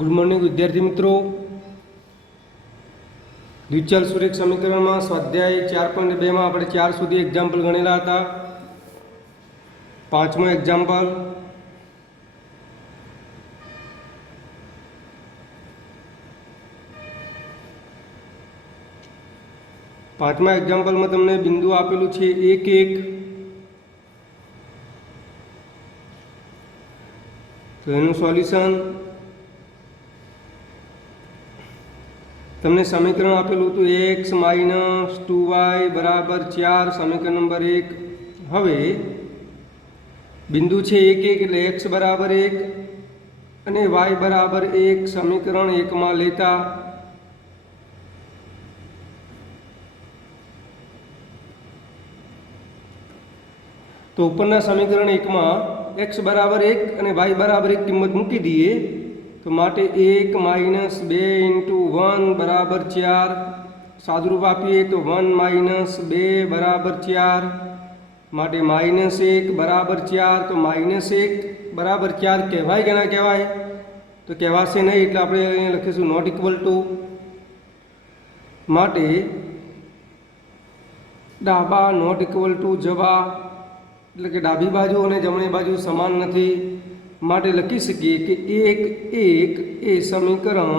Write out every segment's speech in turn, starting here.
Good morning विद्यार्थी मित्रों। द्विचल सुरेख समीकरण में स्वाध्याय 4.2 में આપણે 4 સુધી એક્ઝામ્પલ ગણેલા હતા। પાંચમો એક્ઝામ્પલ પાંચમા એક્ઝામ્પલમાં તમને બિંદુ આપેલું છે 1 1। તો એનું સોલ્યુશન तमने समीकरण आपेलू तो x माइनस 2y बराबर 4 समीकरण नंबर 1। हवे बिंदु है 1 1 एटले x बराबर 1 अने y बराबर 1 समीकरण 1 में लेता तो उपरना समीकरण 1 में x बराबर 1 अने y बराबर 1 किंमत मूकी दीए तो माटे 1 माइनस 2 इंटू 1 बराबर 4 सादरूप आपीए तो 1 माइनस 2 बराबर 4 माटे माइनस 1 बराबर 4 तो माइनस 1 बराबर 4 कहवाय के ना कहवाय तो कहवाशे नहीं एटले आपणे अहींया लखीशुं नॉट इक्वल टू। माटे डाबा नॉट इक्वल टू जवा एटले के डाबी बाजू अने जमणी बाजू समान नथी माटे लखी सकीए कि 1 1 ए समीकरण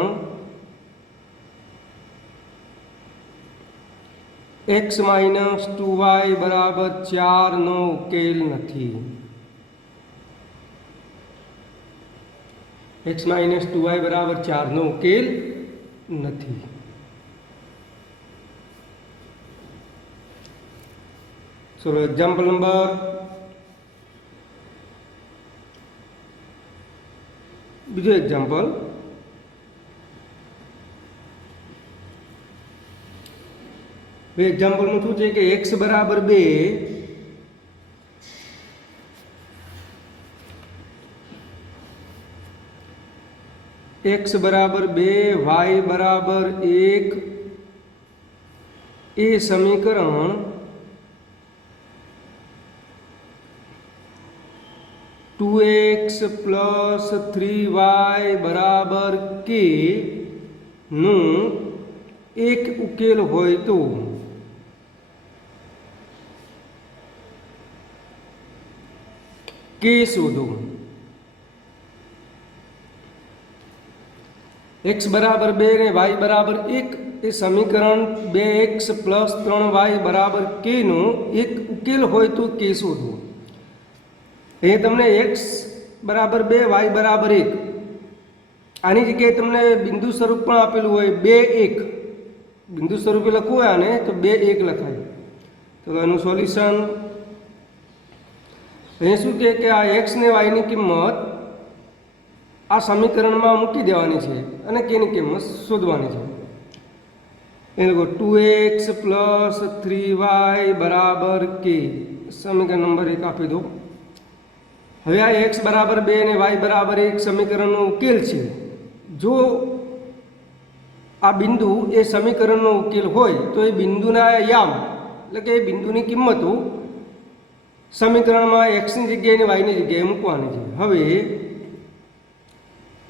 x माइनस 2y बराबर 4 नो उकेल नथी। x माइनस 2y बराबर 4 नो उकेल नथी। चलो एग्जाम्पल नंबर बीजो एग्जाम्पल एग्जाम्पल में शू है कि x बराबर 2 x बराबर 2 y बराबर 1 ए समीकरण टू एक्स प्लस 3y बराबर के नु एक उकेल होय तो के शोधो। x बराबर 2 ने y बराबर 1 ए समीकरण 2x प्लस 3y बराबर के नु एक उकेल होय तो के शोधो। अहीं तमने x बराबर 2 y बराबर 1 आनी जग्याए तमने बिंदु स्वरूप पण आपेलुं होय 2 1 बिंदु स्वरूपे लखवुं होय आने तो 2 1 लखाय। तो एनुं सोल्यूशन अहीं शुं कहे कि आ x ने y ની કિંમત आ समीकरणमां मूकी देवानी छे अने k ની કિંમત शोधवानी छे। एने को 2x प्लस 3y बराबर k समीकरण नंबर 1 आपी दो। हवे आ x बराबर 2 ने y बराबर 1 समीकरणनो उकेल छे। जो आ बिंदु ए समीकरणनो उकेल होय तो ए बिंदुना याम એટલે કે બિંદુની કિંમતો સમીકરણમાં x ની જગ્યાએ અને y ની જગ્યાએ મૂકવાની છે। હવે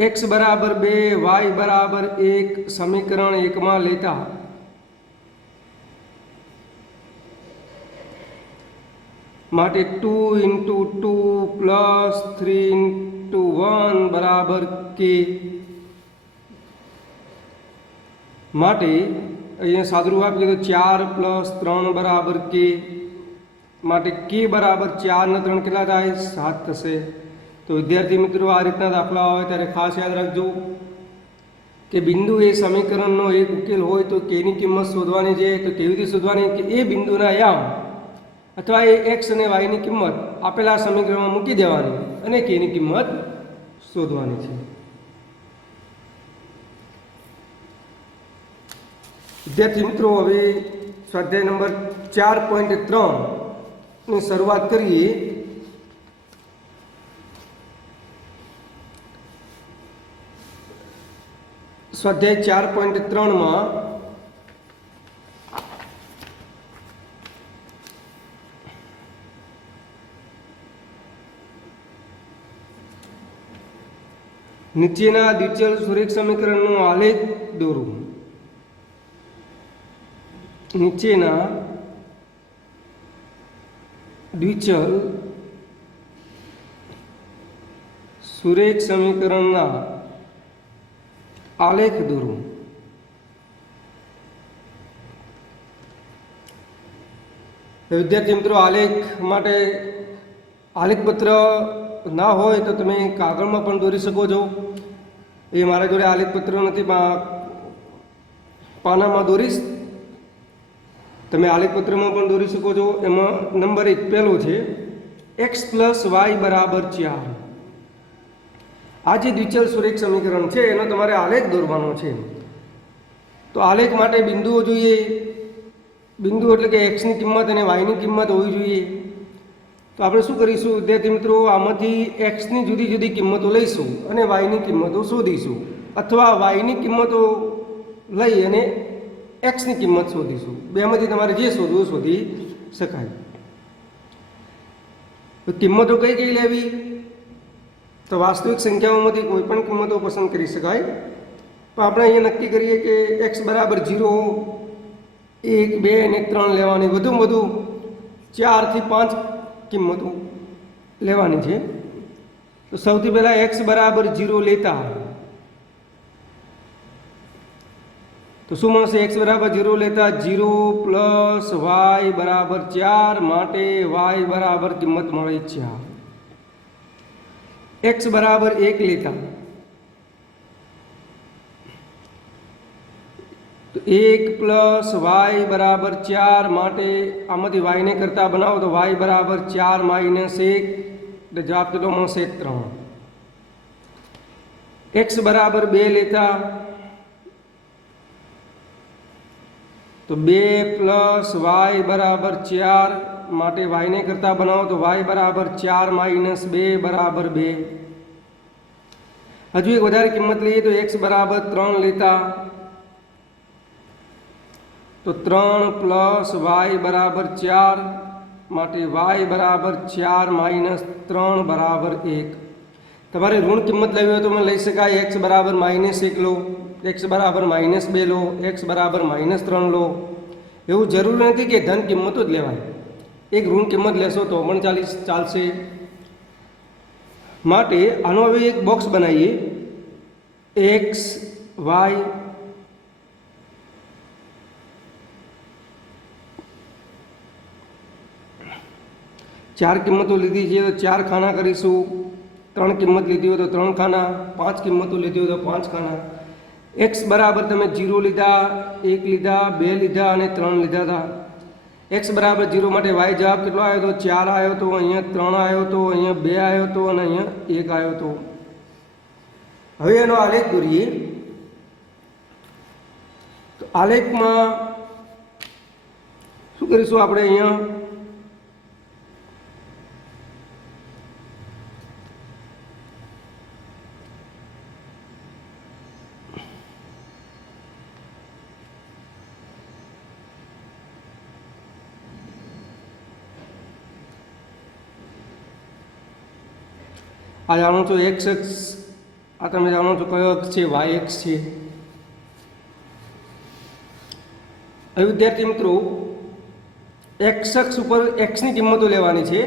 x બરાબર 2 y બરાબર 1 સમીકરણ 1 માં લેતા माटे 2 इंटू 2 प्लस 3 इंटू 1 बराबर के माटे अहींया सादरूप आपीए तो 4 प्लस 3 बराबर के माटे के बराबर 4 ने 3 केटला थाय 7 थशे। तो विद्यार्थी मित्रों आ रीतना दाखला होय त्यारे खास याद राखजो कि बिंदु ए समीकरणनो एक उकेल होय तो के नी किंमत शोधवानी छे। तो केवी रीते शोधवानी कि ए बिंदुना याम अथवा ए एक्स અને વાય ની કિંમત આપેલા સમીકરણમાં મૂકી દેવાની અને કે ની કિંમત શોધવાની છે। વિદ્યાર્થી મિત્રો હવે સ્વાધ્યાય નંબર 4.3 ની શરૂઆત કરીએ। સ્વાધ્યાય 4.3 માં નીચેના દ્વિચલ સુરેખ સમીકરણનું આલેખ દોરો. નીચેના દ્વિચલ સુરેખ સમીકરણના આલેખ દોરો. વિદ્યાર્થી મિત્રો, આલેખ માટે આલેખપત્ર ના હોય તો તમે કાગળમાં પણ દોરી શકો છો. એ મારા જોડે આલેખપત્ર નથી, પાનામાં દોરીશ. તમે આલેખપત્રમાં પણ દોરી શકો છો. એમાં નંબર 1 પહેલો છે x + y = 4. આ જે દ્વિચલ સુરેખ સમીકરણ છે એનો તમારે આલેખ દોરવાનો છે. તો આલેખ માટે બિંદુઓ જોઈએ. બિંદુ એટલે કે એક્સની કિંમત અને વાયની કિંમત હોવી જોઈએ. તો આપણે શું કરીશું વિદ્યાર્થી મિત્રો, આમાંથી એક્સની જુદી જુદી કિંમતો લઈશું અને વાયની કિંમતો શોધીશું, અથવા વાયની કિંમતો લઈ અને એક્સની કિંમત શોધીશું. બેમાંથી તમારે જે શોધવું શોધી શકાય. તો કિંમતો કઈ કઈ લેવી? તો વાસ્તવિક સંખ્યાઓમાંથી કોઈ પણ કિંમતો પસંદ કરી શકાય. પણ આપણે અહીંયા નક્કી કરીએ કે x = 0, 1, 2 અને 3 લેવાની. વધુમાં વધુ 4 થી 5 કિંમતો લેવાની છે. તો સૌથી પહેલાં x = 0 લેતા તો શું મળશે? x = 0 લેતા 0 + y = 4 માટે y બરાબર કિંમત મળે 4. x = 1 લેતા તો 1 + y = 4 માટે આમાંથી y ને કરતા બનાવો તો y = 4 - 1 એટલે જવાબ કેટલો મળશે? 3. x = 2 લેતા તો 2 + y = 4 માટે y ને કરતા બનાવો તો y = 4 - 2 = 2. હજુ એક વધારે કિંમત લઈએ તો x = 3 લેતા તો 3 + y = 4 માટે y = 4 - 3 = 1. તમારે ઋણ કિંમત લેવી હોય તો મને લઈ શકાય. x = -1 લો, x = -2 લો, x = -3 લો. એવું જરૂરી નથી કે ધન કિંમતો જ લેવાય. એક ઋણ કિંમત લેશો તો પણ ચાલશે. માટે આનો હવે એક બોક્સ બનાવીએ. x, y ચાર કિંમતો લીધી છે તો 4 ખાના કરીશું. 3 કિંમત લીધી હોય તો 3 ખાના, 5 કિંમતો લીધી હોય તો 5 ખાના. x બરાબર તમે 0 લીધા, 1 લીધા, 2 લીધા અને 3 લીધા હતા. x = 0 માટે y જવાબ કેટલો આવ્યો તો? 4 આવ્યો તો, અહીંયા 3 આવ્યો તો, અહીંયા 2 આવ્યો તો અને અહીંયા 1 આવ્યો તો. હવે એનો આલેખ દોરીએ. તો આલેખમાં શું કરીશું આપણે? અહીંયા આ જાણો છો x અક્ષ, આ તમે જાણો છો કયો અક્ષ છે? y અક્ષ છે. હવે વિદ્યાર્થી મિત્રો, x અક્ષ ઉપર x ની કિંમતો લેવાની છે.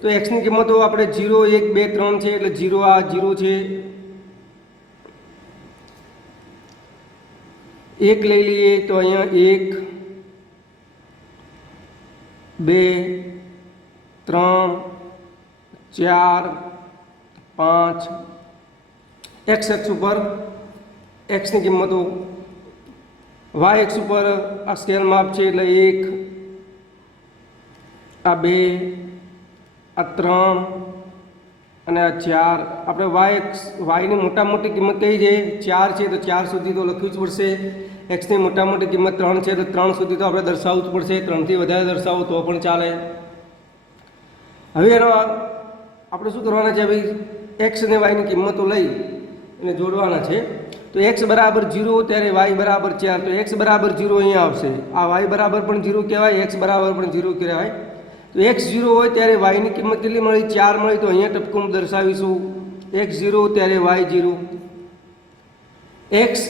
તો x ની કિંમતો આપણે 0, 1, 2, 3 છે એટલે 0 આ 0 છે. 1 લઈ લઈએ તો અહીંયા 1, 2, 3, 4, 5. x અક્ષ ઉપર x ની કિંમતો, y અક્ષ ઉપર આ સ્કેલ માપ છે એટલે 1, આ 2, આ 3 અને આ 4. આપણે વાયની મોટા મોટી કિંમત કઈ છે? 4 છે તો 4 સુધી તો લખવી જ પડશે. એક્સની મોટા મોટી કિંમત 3 છે તો 3 સુધી તો આપણે દર્શાવવું જ પડશે. 3 થી વધારે દર્શાવો તો પણ ચાલે. હવે એનો આપણે શું કરવાના છે? ભાઈ એક્સ અને વાયની કિંમતો લઈ એને જોડવાના છે. તો x = 0 ત્યારે y = 4. તો x = 0 અહીંયા આવશે. આ y બરાબર પણ 0 કહેવાય, x બરાબર પણ 0 કહેવાય. તો x 0 હોય ત્યારે y ની કિંમત કેટલી મળી? 4 મળી. તો અહીંયા ટપકું દર્શાવીશું x 0 ત્યારે y 0. એક્સ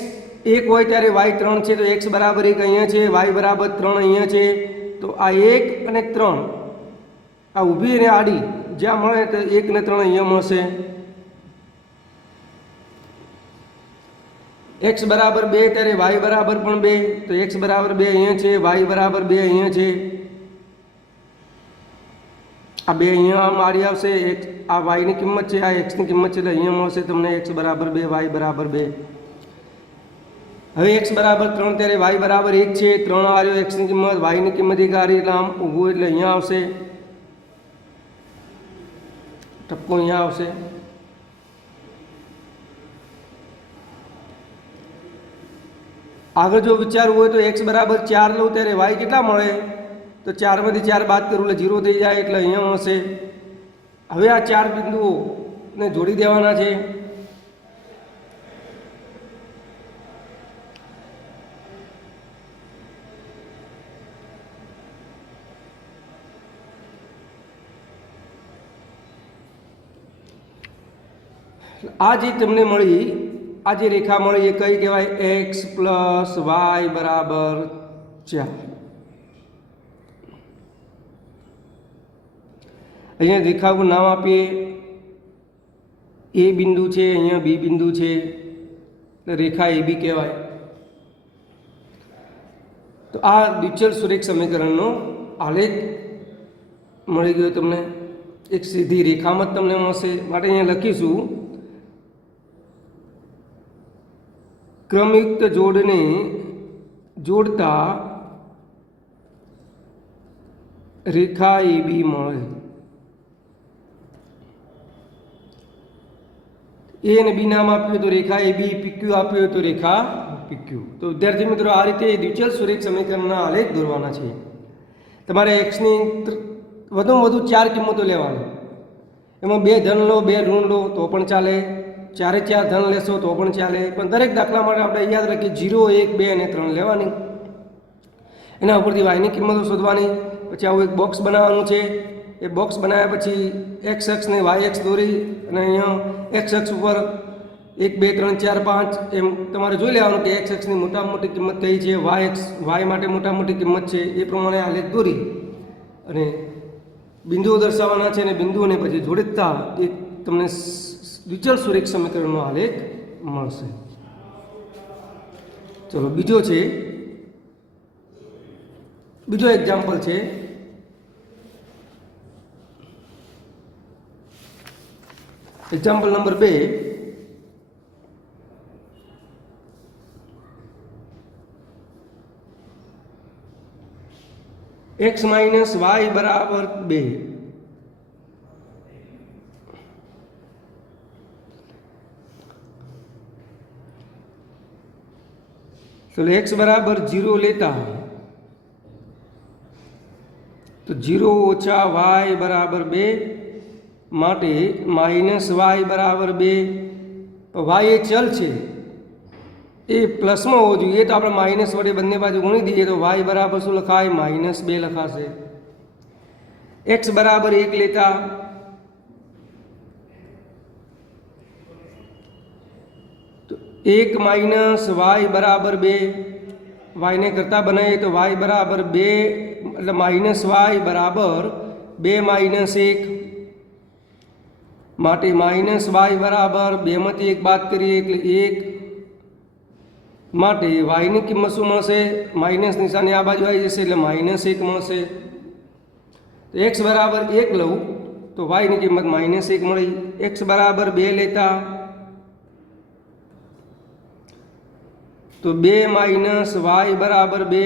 1 હોય ત્યારે વાય 3 છે, તો એક્સ બરાબર 1 અહીંયા છે, વાય બરાબર 3 અહીંયા છે. તો આ 1 અને 3 આ ઊભી અને આડી જ્યાં મળે તો 1 ને 3 અહીંયા મળશે. એક્સ બરાબર 2 ત્યારે વાય બરાબર પણ 2, તો એક્સ બરાબર 2 અહીંયા છે, વાય બરાબર 2 અહીંયા છે. આ 2 અહીંયા મારી આવશે. એક્સ આ વાયની કિંમત છે, આ એક્સની કિંમત છે, એટલે અહીંયા મળશે તમને એક્સ બરાબર 2 વાય બરાબર 2. હવે એક્સ બરાબર 3 ત્યારે વાય બરાબર 1 છે, 3 આવ્યો એક્સની કિંમત, વાયની કિંમત 1 આવી, એટલે આમ ઊભું એટલે અહીંયા આવશે, ટપકો અહીંયા આવશે. આગળ જો વિચારવું હોય તો એક્સ બરાબર 4 લઉં ત્યારે વાય કેટલા મળે, તો 4માંથી 4 બાદ કરું એટલે 0 થઈ જાય, એટલે અહીંયા મળશે. હવે આ 4 બિંદુઓને જોડી દેવાના છે. આ જે તમને મળી, આ જે રેખા મળી એ કઈ કહેવાય, એક્સ પ્લસ વાય બરાબર 4. અહીંયા રેખાનું નામ આપીએ, એ બિંદુ છે, અહીંયા બી બિંદુ છે, એટલે રેખા એ બી કહેવાય. તો આ દ્વિચલ સુરેખ સમીકરણનો આલેખ મળી ગયો તમને. એક સીધી રેખામાં જ તમને મળશે. માટે અહીંયા લખીશું, ક્રમયુક્ત જોડને જોડતા રેખા એ બી મળે. એ અને બી નામ આપ્યું તો રેખા એ બી, પીક્યુ આપ્યું તો રેખા પીક્યુ. તો વિદ્યાર્થી મિત્રો આ રીતે દ્વિચલ સુરેખ સમીકરણના આલેખ દોરવાના છે. તમારે એક્સની વધુમાં વધુ 4 કિંમતો લેવાની. એમાં 2 ધન લો 2 ઋણ લો તો પણ ચાલે, 4 ધન લેશો તો પણ ચાલે, પણ દરેક દાખલા માટે આપણે યાદ રાખીએ 0, 1, 2 અને 3 લેવાની. એના ઉપરથી વાયની કિંમતો શોધવાની. પછી આવું એક બોક્સ બનાવવાનું છે. એ બોક્સ બનાવ્યા પછી એક્સ અક્ષને વાય એક્સ દોરી અને અહીંયા એક્સ અક્ષ ઉપર 1, 2, 3, 4, 5 એમ તમારે જોઈ લેવાનું કે એક્સ અક્ષની મોટામાં મોટી કિંમત કઈ છે, વાય માટે મોટામાં મોટી કિંમત છે, એ પ્રમાણે આલેખ દોરી અને બિંદુઓ દર્શાવવાના છે. અને બિંદુઓને પછી જોડતા એક તમને દ્વિચલ સુરેખ સમીકરણનો આલેખ મળશે. ચલો બીજો એક્ઝામ્પલ છે. Example number 2. X minus Y બરાબર 2. तो एक्स बराबर 0 लेता तो 0 ओछा वाय बराबर 2 माटे माइनस वाय बराबर 2. वाय ए चल है ए प्लस में हो જોઈએ तो આપણે माइनस वडे बंने बाजू गुणी दीए तो वाय बराबर शू लखाय -2 लखाशे. एक्स बराबर 1 लेता तो 1 माइनस वाय बराबर 2 वाय ने करता बनाए तो वाय बराबर 2 मतलब माइनस वाय बराबर 2 माइनस 1 माटे माइनस वाय बराबर 2 मांथी 1 बात करिए એટલે 1 माटे वाय ની કિંમત શું મળશે માઈનસ નિશાની આ બાજુ આવી જશે એટલે -1 મળશે. તો x બરાબર 1 લઉં તો y ની કિંમત -1 મળી. x બરાબર 2 લેતા तो 2 माइनस वाय बराबर 2.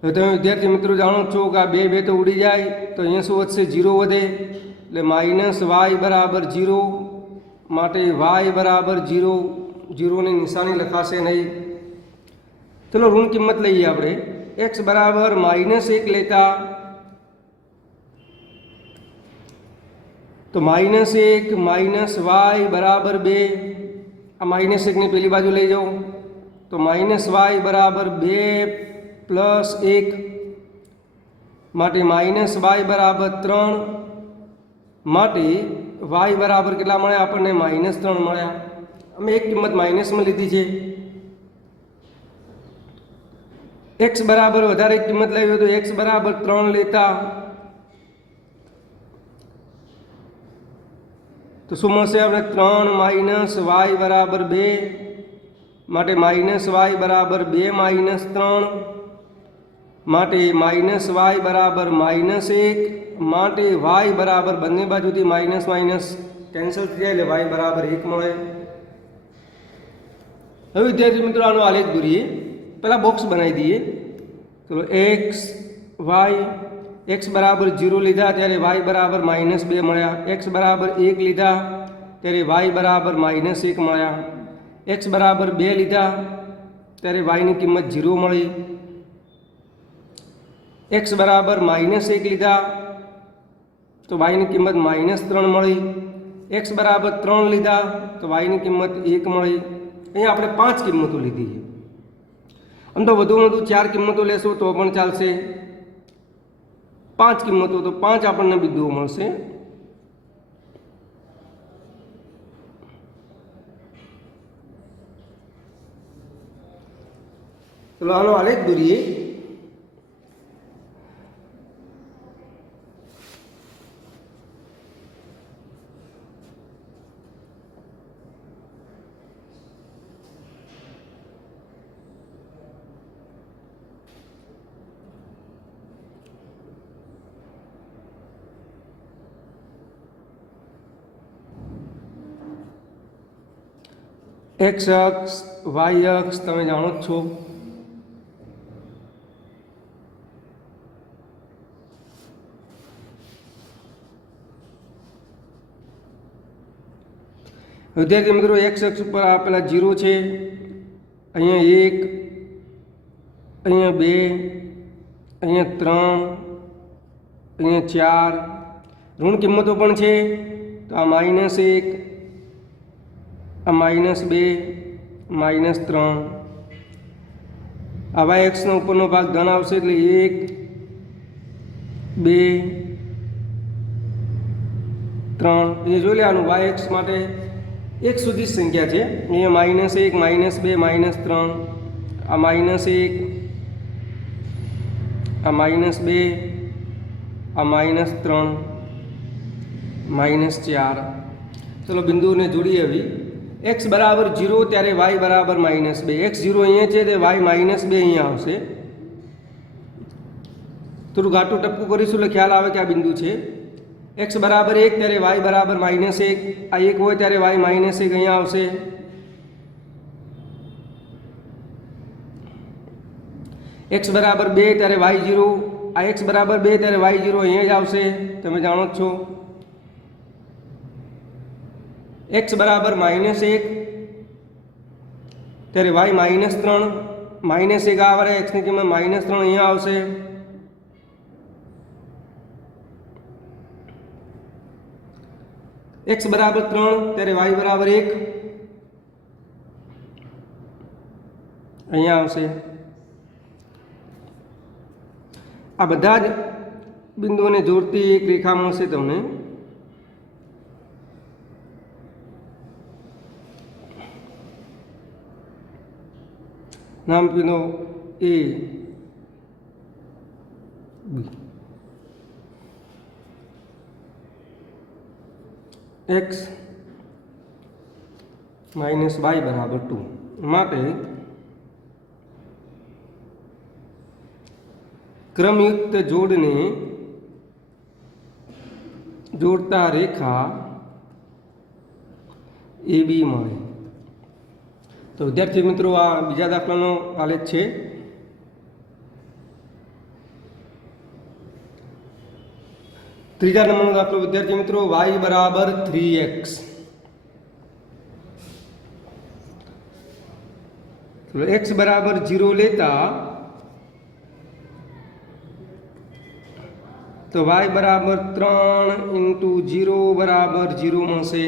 तो તમે વિદ્યાર્થી મિત્રો જાણો છો કે આ 2 તો ઉડી જાય તો અહીંયા શું વધશે 0 વધે એટલે માઇનસ વાય બરાબર 0 માટે વાય બરાબર 0 0ની નિશાની લખાશે નહીં. ચલો ઋણ કિંમત લઈએ આપણે. x બરાબર -1 લેતા तो -1 माइनस वाय बराबर 2 आ -1 ने पहली बाजू ले जाओ तो माइनस वाय बराबर 2 प्लस 1 माटे माइनस वाय बराबर 3 माटे वाय बराबर કેટલા મળ્યા આપણને -3 મળ્યા. અમે એક કિંમત માઇનસમાં લીધી છે. એક્સ બરાબર વધારે કિંમત લેવી હોય તો એક્સ બરાબર 3 લેતા તો શું મળશે આપણે? 3 માઇનસ વાય બરાબર 2 માટે માઇનસ વાય બરાબર 2 માઇનસ 3 માટે માઇનસ વાય બરાબર -1 માટે વાય બરાબર બંને બાજુથી માઇનસ માઇનસ કેન્સલ થઈ જાય એટલે વાય બરાબર 1 મળે. હવે વિદ્યાર્થી મિત્રો આનો આલેખ દોરીએ. પહેલાં બોક્સ બનાવી દઈએ. ચલો એક્સ વાય, એક્સ બરાબર 0 લીધા ત્યારે વાય બરાબર -2 મળ્યા. એક્સ બરાબર 1 લીધા ત્યારે વાય બરાબર -1 મળ્યા. એક્સ બરાબર 2 લીધા ત્યારે વાયની કિંમત 0 મળી. એક્સ બરાબર -1 લીધા તો વાયની કિંમત -3 મળી. એક્સ બરાબર 3 લીધા તો વાયની કિંમત 1 મળી. અહીંયા આપણે 5 કિંમતો લીધી છે. આમ તો વધુમાં વધુ 4 કિંમતો લેશો તો પણ ચાલશે. 5 કિંમતો તો 5 આપણને બિંદુઓ મળશે. ચલો આનો આલેખ દોરીએ. એક્સ અક્ષ, વાય અક્ષ તમે જાણો જ છો. વિદ્યાર્થી મિત્રો એક્સ અક્ષ ઉપર આપેલા 0 છે, અહીંયા 1, અહીંયા 2, અહીંયા 3, અહીંયા 4 ઋણ કિંમતો પણ છે. તો આ -1, આ -2, -3. આ વાય એક્સનો ઉપરનો ભાગ ધન આવશે એટલે 1, 2, 3 એ જોઈ લેવાનું. વાય એક્સ માટે 1 સુધી જ સંખ્યા છે. અહીંયા -1, -2, -3, આ -1, આ -2, આ -3, -4. ચલો બિંદુઓને જોડીએ. હવે એક્સ બરાબર 0 ત્યારે વાય બરાબર -2. એક્સ 0 અહીંયા છે તે વાય -2 અહીંયા આવશે. થોડું ઘાટું ટપકું કરીશું એટલે ખ્યાલ આવે કે આ બિંદુ છે. એક્સ બરાબર 1 ત્યારે વાય બરાબર -1. આ 1 હોય ત્યારે વાય -1 અહીંયા આવશે. એક્સ બરાબર 2 ત્યારે વાય 0. આ એક્સ બરાબર 2 ત્યારે વાય 0 અહીંયા જ આવશે. તમે જાણો જ છો. એક્સ બરાબર -1 ત્યારે વાય -3. -1 આવે એક્સની કિંમત -3 અહીંયા આવશે. એક્સ બરાબર 3 ત્યારે વાય બરાબર 1 અહીંયા આવશે. આ બધા જ બિંદુઓને જોડતી એક રેખા મળશે તમને. નામ પીનો એ બી. એક્સ માઇનસ વાય બરાબર 2 માટે ક્રમયુક્ત જોડને જોડતા રેખા એ બી મળે. તો વિદ્યાર્થી મિત્રો આ બીજા દાખલાનો આલેખ છે. ત્રીજા નંબરનો દાખલો વિદ્યાર્થી મિત્રો y બરાબર 3x. x બરાબર 0 લેતા તો y બરાબર 3 × 0 બરાબર 0 મળશે.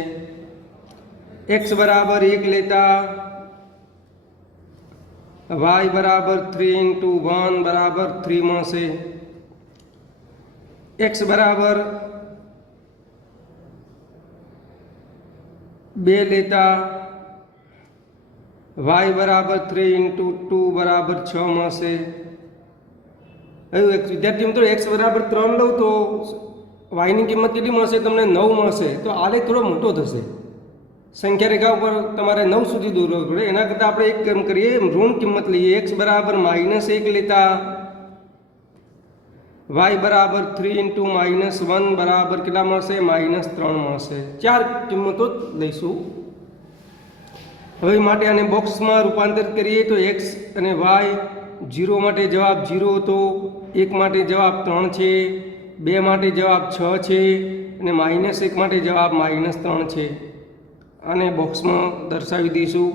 x બરાબર 1 લેતા y બરાબર 3 × 1 બરાબર 3 મળશે. x બરાબર 2 લેતા વાય બરાબર 3 ઇન્ટુ 2 બરાબર 6 મળશે. હવે વિદ્યાર્થી મિત્રો એક્સ બરાબર 3 લઉં તો વાયની કિંમત કેટલી મળશે? તમને 9 મળશે. તો આલેખ થોડો મોટો થશે. સંખ્યા રેખા ઉપર તમારે 9 સુધી દોરવું પડે. એના કરતાં આપણે એક કામ કરીએ, ઋણ કિંમત લઈએ. એક્સ બરાબર -1 લેતા વાય બરાબર 3 ઇન્ટુ -1 બરાબર કેટલા મળશે? -3 મળશે. 4 કિંમતો લઈશું. હવે માટે આને બોક્સમાં રૂપાંતરિત કરીએ તો એક્સ અને વાય 0 માટે જવાબ 0 હતો, 1 માટે જવાબ 3 છે, 2 માટે જવાબ 6 છે અને -1 માટે જવાબ -3 છે. આને બોક્સમાં દર્શાવી દઈશું.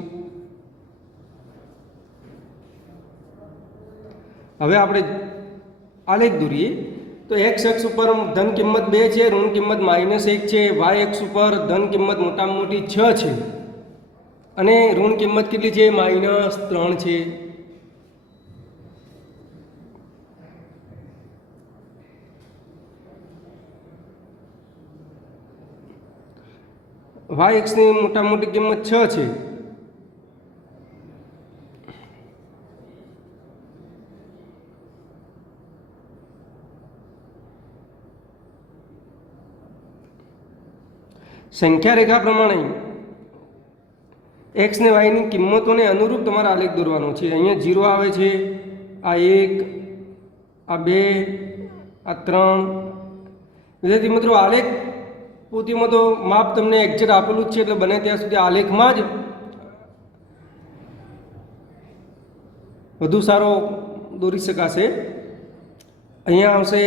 હવે આપણે આલેખ દોરીએ તો એક્સ અક્ષ ઉપર ધન કિંમત 2 છે, ઋણ કિંમત -1 છે. વાય અક્ષ ઉપર ધન કિંમત મોટામાં મોટી 6 છે અને ઋણ કિંમત કેટલી છે? -3 છે. વાય એક્સની મોટામાં મોટી કિંમત 6 છે. સંખ્યા રેખા પ્રમાણે એક્સ ને વાયની કિંમતોને અનુરૂપ તમારે આલેખ દોરવાનો છે. અહીંયા 0 આવે છે, આ 1, આ 2, આ 3. વિદ્યાર્થી મિત્રો આલેખ પોતીમાં તો માપ તમને એક્ઝેક્ટ આપેલું જ છે, એટલે બને ત્યાં સુધી આલેખમાં જ વધુ સારો દોરી શકાશે. અહીંયા આવશે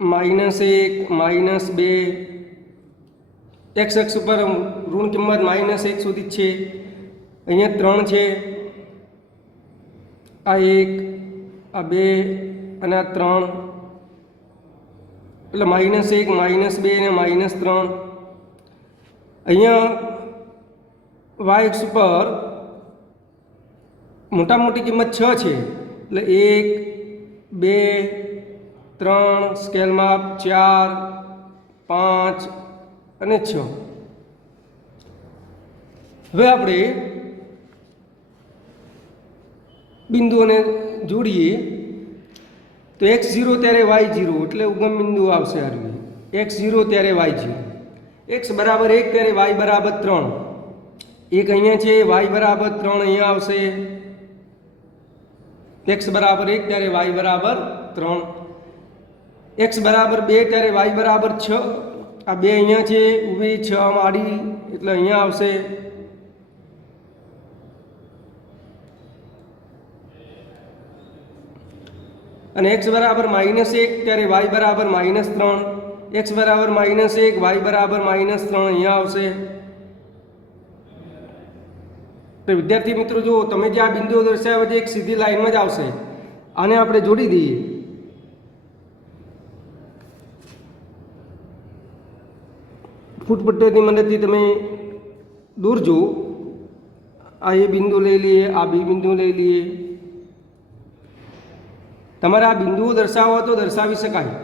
-1, -2. એક્સ અક્ષ ઉપર ઋણ કિંમત -1 સુધી જ છે. અહીંયા 3 છે, આ 1, આ 2 અને આ 3, એટલે -1, -2 અને -3. અહીંયા વાય અક્ષ ઉપર મોટામાં મોટી કિંમત 6 છે, એટલે 1, 2, 3, સ્કેલ માપ 4, 5 અને 6. હવે આપણે બિંદુઓને જોડીએ તો x0 ત્યારે y0 એટલે ઉગમ બિંદુ આવશે. આરવી x0 ત્યારે y0, x બરાબર 1 ત્યારે y બરાબર 3. 1 અહીંયા છે, y બરાબર 3 અહીંયા આવશે. x બરાબર 1 ત્યારે y બરાબર 3. x બરાબર 2 ત્યારે y બરાબર 6. આ 2 અહીંયા છે, ઊભી 6 આડી એટલે અહીંયા આવશે. અને x બરાબર -1 ત્યારે y બરાબર -3. x બરાબર -1, y બરાબર -3 અહીંયા આવશે. તો વિદ્યાર્થી મિત્રો જો તમે જે આ બિંદુઓ દર્શાવ્યા છે એક સીધી લાઈનમાં જ આવશે. આને આપણે જોડી દઈએ. ફૂટપટ્ટીની મદદથી તમે દોરજો. આ એ બિંદુ લઈ લઈએ, આ બી બિંદુ લઈ લઈએ. તમારે આ બિંદુઓ દર્શાવવા તો દર્શાવી શકાય.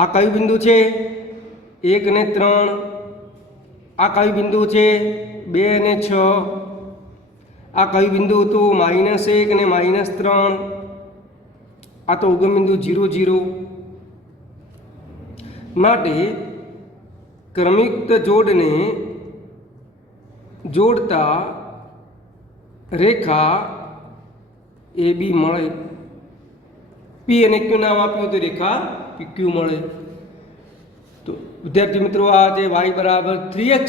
આ કયું બિંદુ છે? 1 અને 3. આ કયું બિંદુ છે? 2 અને 6. આ કયું બિંદુ હતું? -1 અને -3. આ તો ઉગમ બિંદુ 0, 0. માટે ક્રમિક જોડને જોડતા રેખા AB મળે. P અને Q નામ આપ્યું તો રેખા PQ મળે. તો વિદ્યાર્થી મિત્રો આ જે y બરાબર 3x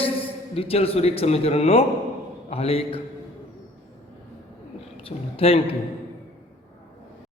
દ્વિચલ સુરેખ સમીકરણનો આલેખ. ચલો, થેન્ક યુ.